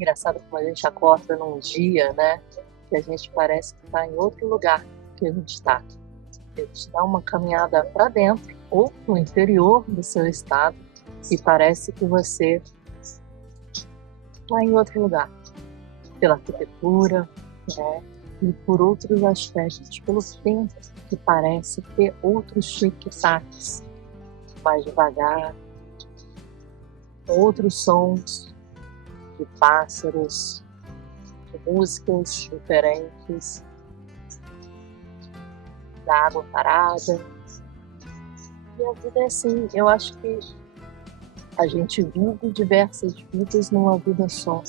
Engraçado como a gente acorda num dia, né? Que a gente parece que está em outro lugar que a gente está. Ele te dá uma caminhada para dentro ou no interior do seu estado e parece que você está em outro lugar. Pela arquitetura, né? E por outros aspectos, pelo tempo que parece ter outros tic-tacs mais devagar, outros sons de pássaros, de músicas diferentes, da água parada. E a vida é assim, eu acho que a gente vive diversas vidas numa vida só.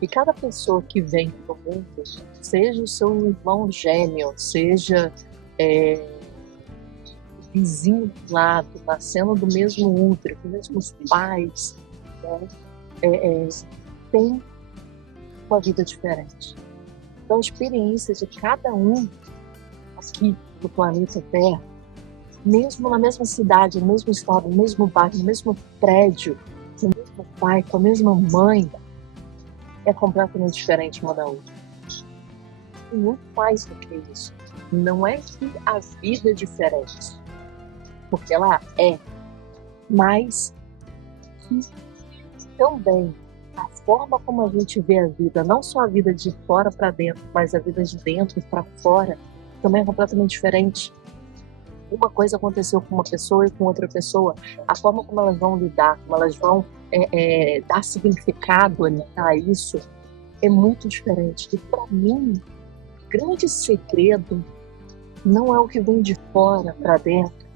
E cada pessoa que vem pro mundo, seja o seu irmão gêmeo, seja vizinho do lado, nascendo do mesmo útero, com os mesmos pais, né? Tem uma vida diferente. Então a experiência de cada um aqui do planeta Terra, mesmo na mesma cidade, no mesmo estado, no mesmo bairro, no mesmo prédio, com o mesmo pai, com a mesma mãe, é completamente diferente uma da outra. E muito mais do que isso. Não é que a vida é diferente, porque ela é, mas que também a forma como a gente vê a vida, não só a vida de fora para dentro, mas a vida de dentro para fora, também é completamente diferente. Uma coisa aconteceu com uma pessoa e com outra pessoa, a forma como elas vão lidar, como elas vão dar significado a isso, é muito diferente. E para mim, o grande segredo não é o que vem de fora para dentro,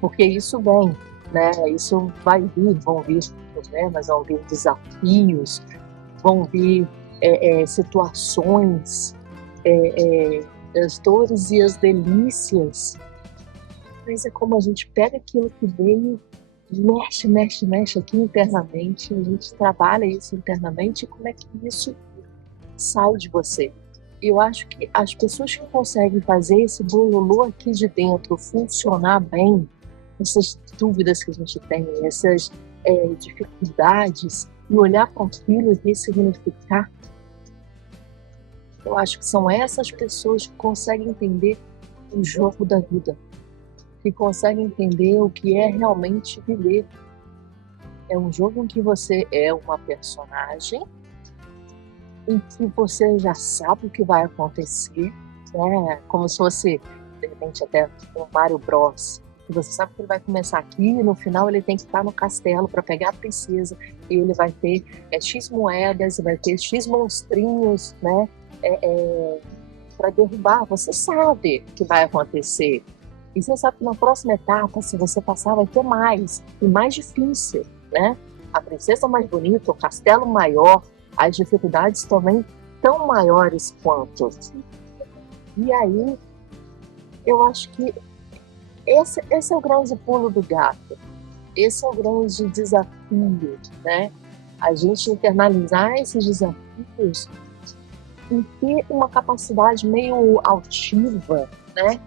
porque isso vem, né? Isso vai vir, vão vir problemas, vão vir desafios, vão vir situações, as dores e as delícias. Mas é como a gente pega aquilo que veio, mexe aqui internamente, a gente trabalha isso internamente, e como é que isso sai de você. Eu acho que as pessoas que conseguem fazer esse bololô aqui de dentro funcionar bem, essas dúvidas que a gente tem, essas dificuldades, e olhar para aquilo e ressignificar, eu acho que são essas pessoas que conseguem entender o jogo da vida, que conseguem entender o que é realmente viver. É um jogo em que você é uma personagem, em que você já sabe o que vai acontecer, né? Como se fosse, de repente, até um Mario Bros. Que você sabe que ele vai começar aqui e no final ele tem que estar no castelo para pegar a princesa, e ele vai ter X moedas, vai ter X monstrinhos, né? Para derrubar. Você sabe o que vai acontecer. E você sabe que na próxima etapa, se você passar, vai ter mais, e mais difícil, né? A princesa mais bonita, o castelo maior, as dificuldades também tão maiores quanto. E aí, eu acho que esse é o grande pulo do gato. Esse é o grande desafio, né? A gente internalizar esses desafios e ter uma capacidade meio altiva, né?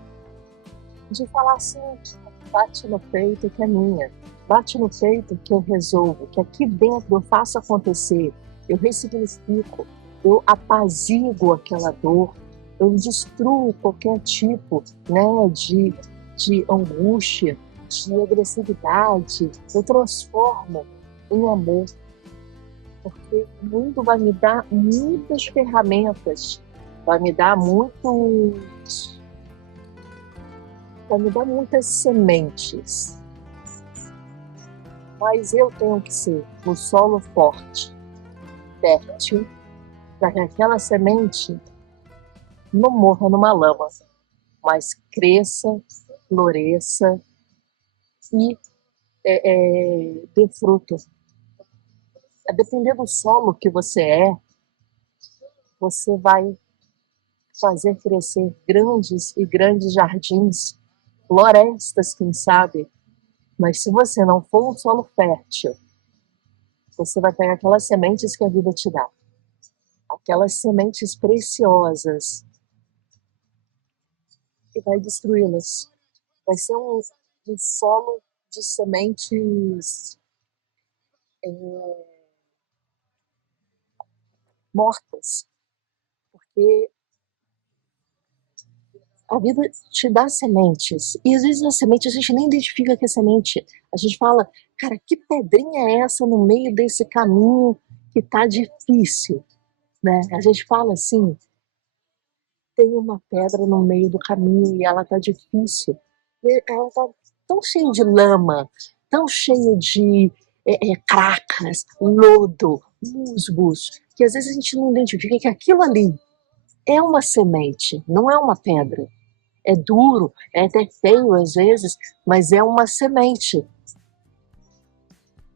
De falar assim, bate no peito que é minha, bate no peito que eu resolvo, que aqui dentro eu faço acontecer, eu ressignifico, eu apazigo aquela dor, eu destruo qualquer tipo, né, de angústia, de agressividade, eu transformo em amor, porque o mundo vai me dar muitas ferramentas, vai me dar muitas sementes, mas eu tenho que ser um solo forte, fértil, para que aquela semente não morra numa lama, mas cresça, floresça e dê fruto. A depender do solo que você vai fazer crescer grandes e grandes jardins, florestas, quem sabe. Mas se você não for um solo fértil, você vai pegar aquelas sementes que a vida te dá, aquelas sementes preciosas, e vai destruí-las. Vai ser um solo de sementes mortas, porque a vida te dá sementes. E às vezes a semente a gente nem identifica que é semente. A gente fala, cara, que pedrinha é essa no meio desse caminho que tá difícil, né? A gente fala assim, tem uma pedra no meio do caminho e ela tá difícil. E ela tá tão cheia de lama, tão cheia de cracas, lodo, musgos, que às vezes a gente não identifica que aquilo ali é uma semente, não é uma pedra. É duro, é até feio às vezes, mas é uma semente.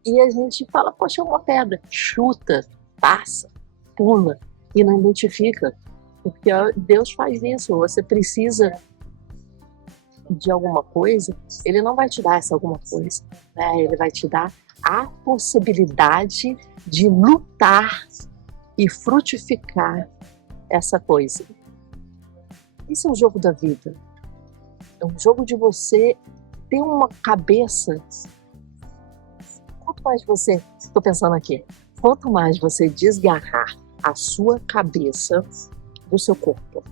E a gente fala, poxa, é uma pedra. Chuta, passa, pula e não identifica. Porque Deus faz isso. Você precisa de alguma coisa, Ele não vai te dar essa alguma coisa. Né? Ele vai te dar a possibilidade de lutar e frutificar essa coisa. Esse é o jogo da vida. É um jogo de você ter uma cabeça. Quanto mais você, estou pensando aqui, quanto mais você desgarrar a sua cabeça do seu corpo,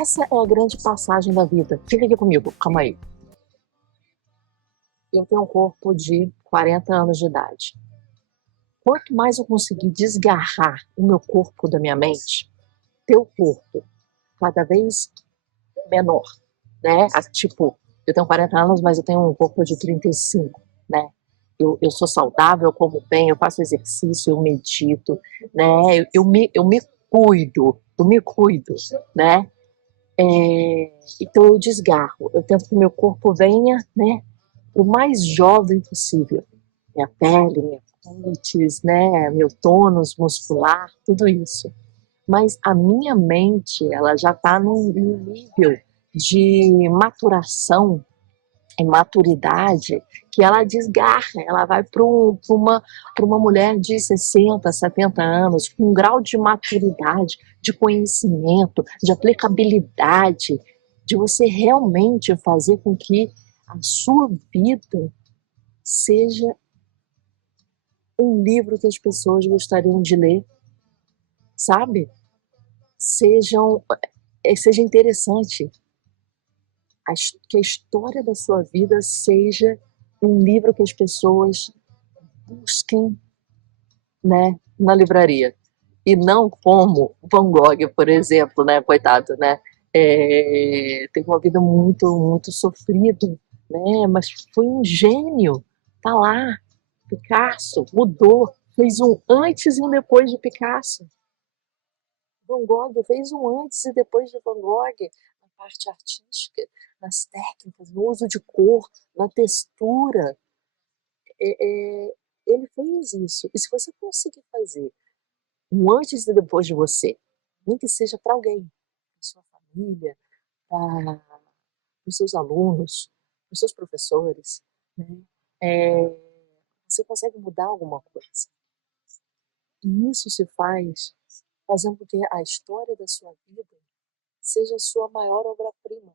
essa é a grande passagem da vida. Fica aqui comigo, calma aí. Eu tenho um corpo de 40 anos de idade. Quanto mais eu conseguir desgarrar o meu corpo da minha mente, teu corpo cada vez menor, né? Tipo, eu tenho 40 anos, mas eu tenho um corpo de 35, né? Eu sou saudável, eu como bem, eu faço exercício, eu medito, né? Eu me cuido, né? Então eu desgarro, eu tento que meu corpo venha, né? O mais jovem possível. Minha pele, minha cutis, né? Meu tônus muscular, tudo isso. Mas a minha mente, ela já está num nível de maturação e maturidade que ela desgarra, ela vai para uma mulher de 60, 70 anos, com um grau de maturidade, de conhecimento, de aplicabilidade, de você realmente fazer com que a sua vida seja um livro que as pessoas gostariam de ler, sabe? Sejam, seja interessante, que a história da sua vida seja um livro que as pessoas busquem, né, na livraria. E não como Van Gogh, por exemplo, né, coitado, né, teve uma vida muito, muito sofrida, né, mas foi um gênio, tá lá, Picasso, mudou, fez um antes e um depois de Picasso. Van Gogh fez um antes e depois de Van Gogh na parte artística, nas técnicas, no uso de cor, na textura. Ele fez isso. E se você conseguir fazer um antes e depois de você, nem que seja para alguém, para sua família, para os seus alunos, para os seus professores, né? É, você consegue mudar alguma coisa. E isso se faz fazendo com que a história da sua vida seja a sua maior obra-prima.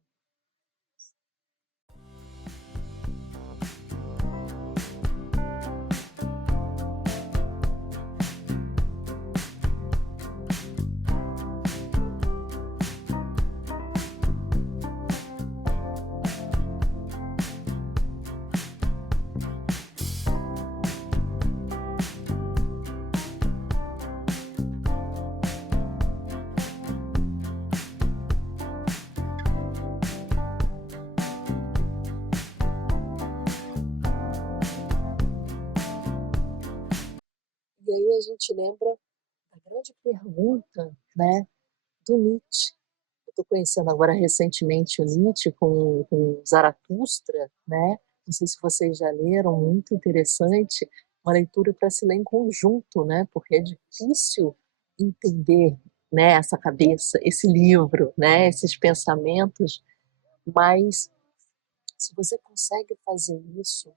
E aí a gente lembra da grande pergunta, né, do Nietzsche. Eu estou conhecendo agora recentemente o Nietzsche com Zaratustra, né? Não sei se vocês já leram, muito interessante, uma leitura para se ler em conjunto, né? Porque é difícil entender, né, essa cabeça, esse livro, né, esses pensamentos, mas se você consegue fazer isso,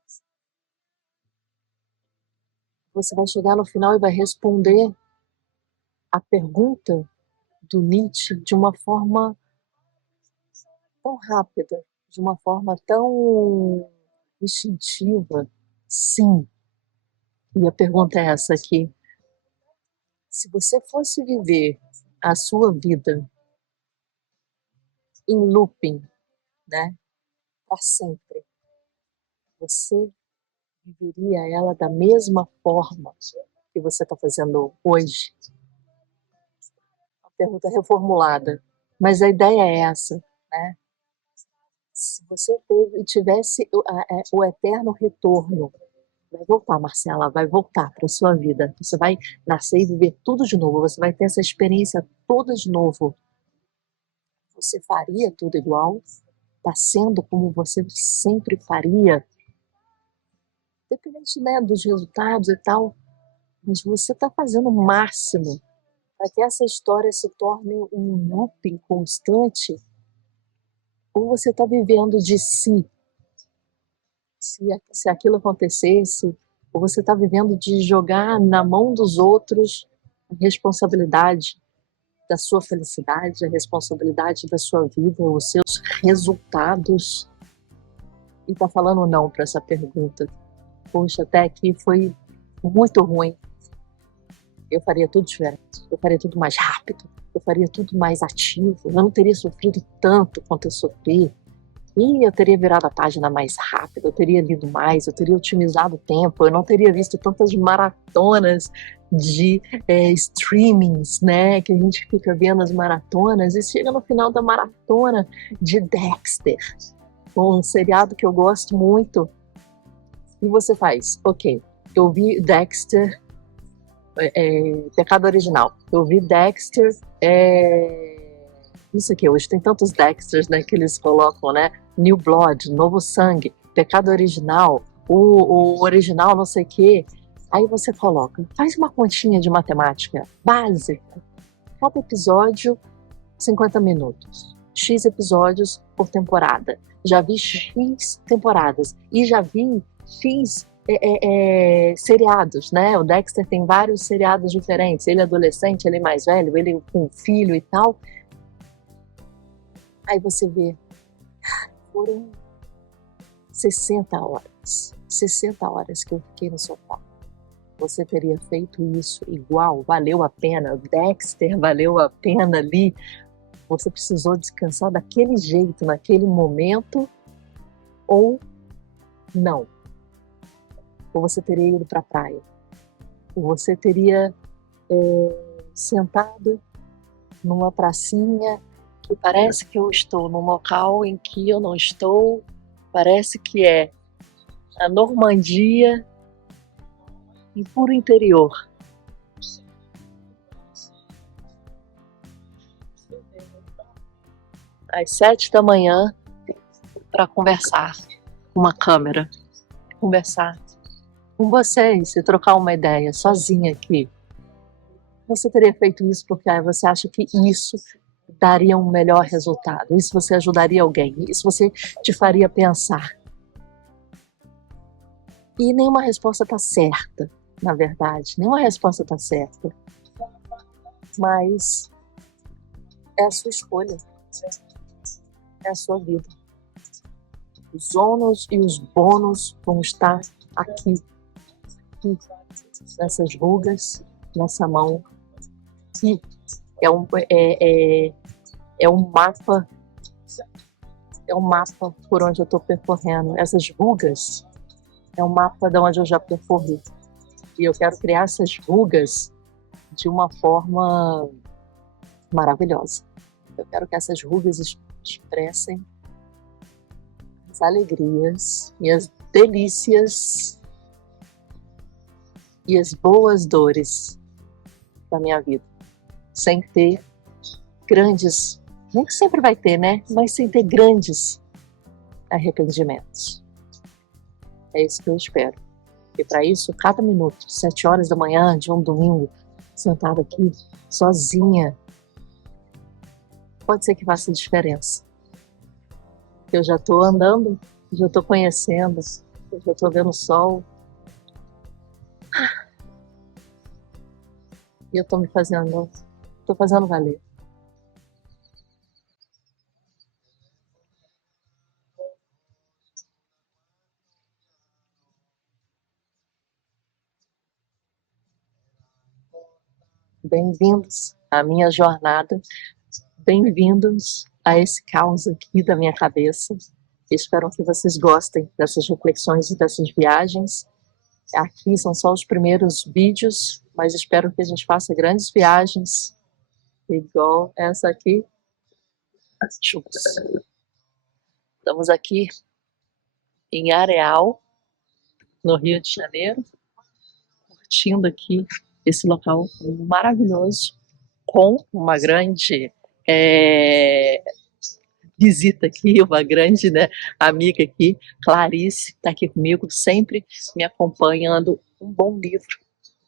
você vai chegar no final e vai responder a pergunta do Nietzsche de uma forma tão rápida, de uma forma tão instintiva. Sim. E a pergunta é essa aqui: Se você fosse viver a sua vida em looping, né, para sempre, você viveria ela da mesma forma que você está fazendo hoje? Uma pergunta reformulada, mas a ideia é essa, né? Se você tivesse o eterno retorno, vai voltar, Marcela, vai voltar para sua vida. Você vai nascer e viver tudo de novo. Você vai ter essa experiência toda de novo. Você faria tudo igual? Está sendo como você sempre faria? Independente, né, dos resultados e tal, mas você está fazendo o máximo para que essa história se torne um looping constante, ou você está vivendo de si, se aquilo acontecesse, ou você está vivendo de jogar na mão dos outros a responsabilidade da sua felicidade, a responsabilidade da sua vida, os seus resultados, e está falando não para essa pergunta. Poxa, até aqui foi muito ruim. Eu faria tudo diferente, eu faria tudo mais rápido, eu faria tudo mais ativo, eu não teria sofrido tanto quanto eu sofri. E eu teria virado a página mais rápido, eu teria lido mais, eu teria otimizado o tempo, eu não teria visto tantas maratonas de streamings, né? Que a gente fica vendo as maratonas e chega no final da maratona de Dexter, um seriado que eu gosto muito. E você faz, ok, eu vi Dexter, Pecado Original, eu vi Dexter, não sei o que, hoje tem tantos Dexters, né, que eles colocam, né? New Blood, Novo Sangue, Pecado Original, o original não sei o que. Aí você coloca, faz uma continha de matemática básica. Cada episódio, 50 minutos. X episódios por temporada. Já vi X temporadas. E já vi X seriados, né? O Dexter tem vários seriados diferentes. Ele é adolescente, ele é mais velho, ele com filho e tal. Aí você vê, foram 60 horas. 60 horas que eu fiquei no sofá. Você teria feito isso igual? Valeu a pena? Dexter valeu a pena ali? Você precisou descansar daquele jeito, naquele momento? Ou não? Ou você teria ido para a praia? Ou você teria sentado numa pracinha que parece que eu estou num local em que eu não estou, parece que é a Normandia em puro interior. Às 7 da manhã, para conversar com uma câmera, conversar com vocês e trocar uma ideia sozinha aqui. Você teria feito isso porque você acha que isso daria um melhor resultado, isso você ajudaria alguém, isso você te faria pensar. E nenhuma resposta está certa, na verdade, nenhuma resposta está certa, mas é a sua escolha, é a sua vida. Os ônus e os bônus vão estar aqui, nessas rugas, nessa mão, que é um mapa, por onde eu estou percorrendo. Essas rugas é um mapa de onde eu já percorri. E eu quero criar essas rugas de uma forma maravilhosa. Eu quero que essas rugas expressem as alegrias e as delícias e as boas dores da minha vida, sem ter grandes, nem que sempre vai ter, né? Mas sem ter grandes arrependimentos. É isso que eu espero. E para isso, cada minuto, 7 horas da manhã de um domingo, sentada aqui, sozinha, pode ser que faça diferença. Eu já estou andando, já estou conhecendo, já estou vendo o sol. E eu estou fazendo valer. Bem-vindos à minha jornada, bem-vindos a esse caos aqui da minha cabeça. Espero que vocês gostem dessas reflexões e dessas viagens. Aqui são só os primeiros vídeos, mas espero que a gente faça grandes viagens, igual essa aqui. Estamos aqui em Areal, no Rio de Janeiro, curtindo aqui esse local maravilhoso, com uma grande visita aqui, uma grande, né, amiga aqui, Clarice, está aqui comigo, sempre me acompanhando. Um bom livro,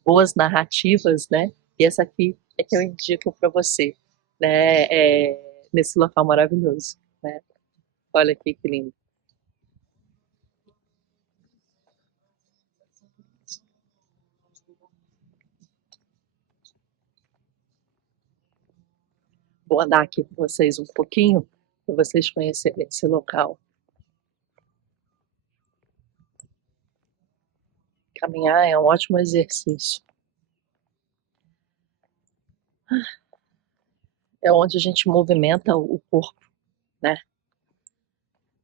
boas narrativas, né? E essa aqui é que eu indico para você, né? Nesse local maravilhoso, né? Olha aqui que lindo. Vou andar aqui com vocês um pouquinho, para vocês conhecerem esse local. Caminhar é um ótimo exercício. É onde a gente movimenta o corpo, né?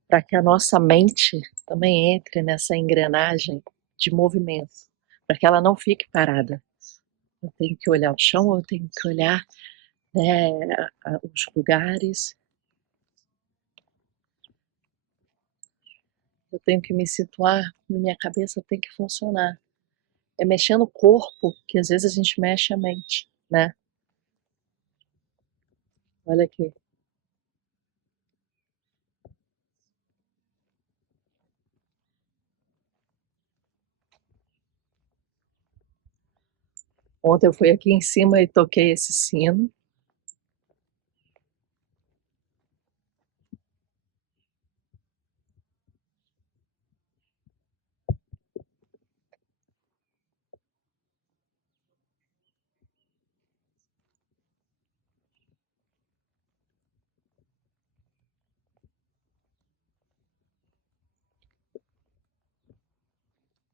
Para que a nossa mente também entre nessa engrenagem de movimento, para que ela não fique parada. Eu tenho que olhar o chão, eu tenho que olhar, né, os lugares, eu tenho que me situar, minha cabeça tem que funcionar. É mexendo o corpo que às vezes a gente mexe a mente, né? Olha aqui. Ontem eu fui aqui em cima e toquei esse sino.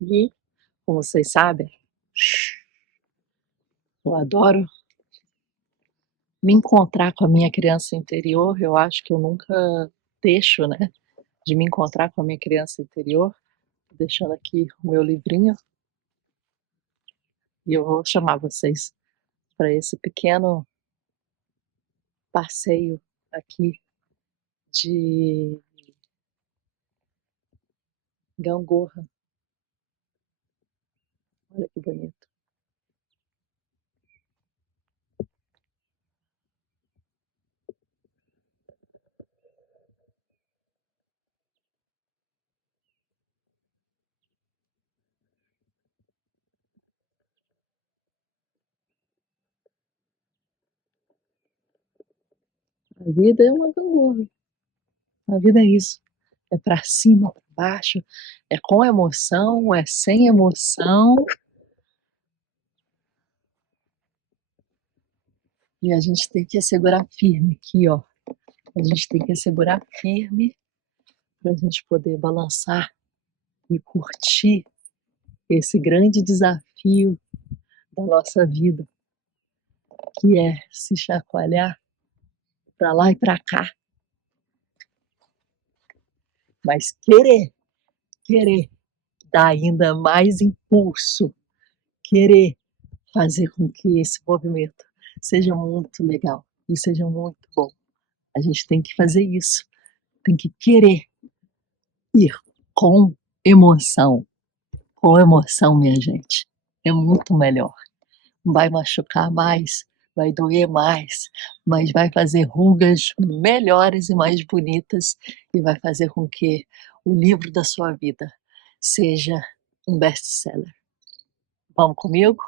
E, como vocês sabem, eu adoro me encontrar com a minha criança interior. Eu acho que eu nunca deixo, né, de me encontrar com a minha criança interior. Tô deixando aqui o meu livrinho e eu vou chamar vocês para esse pequeno passeio aqui de gangorra. Olha que bonito. A vida é uma gangorra. A vida é isso. É para cima, para baixo, é com emoção, é sem emoção. E a gente tem que segurar firme aqui, ó. A gente tem que segurar firme para a gente poder balançar e curtir esse grande desafio da nossa vida, que é se chacoalhar para lá e para cá, mas querer dar ainda mais impulso, querer fazer com que esse movimento seja muito legal e seja muito bom. A gente tem que fazer isso, tem que querer ir com emoção, minha gente. É muito melhor. Vai machucar mais, vai doer mais, mas vai fazer rugas melhores e mais bonitas e vai fazer com que o livro da sua vida seja um best-seller. Vamos comigo?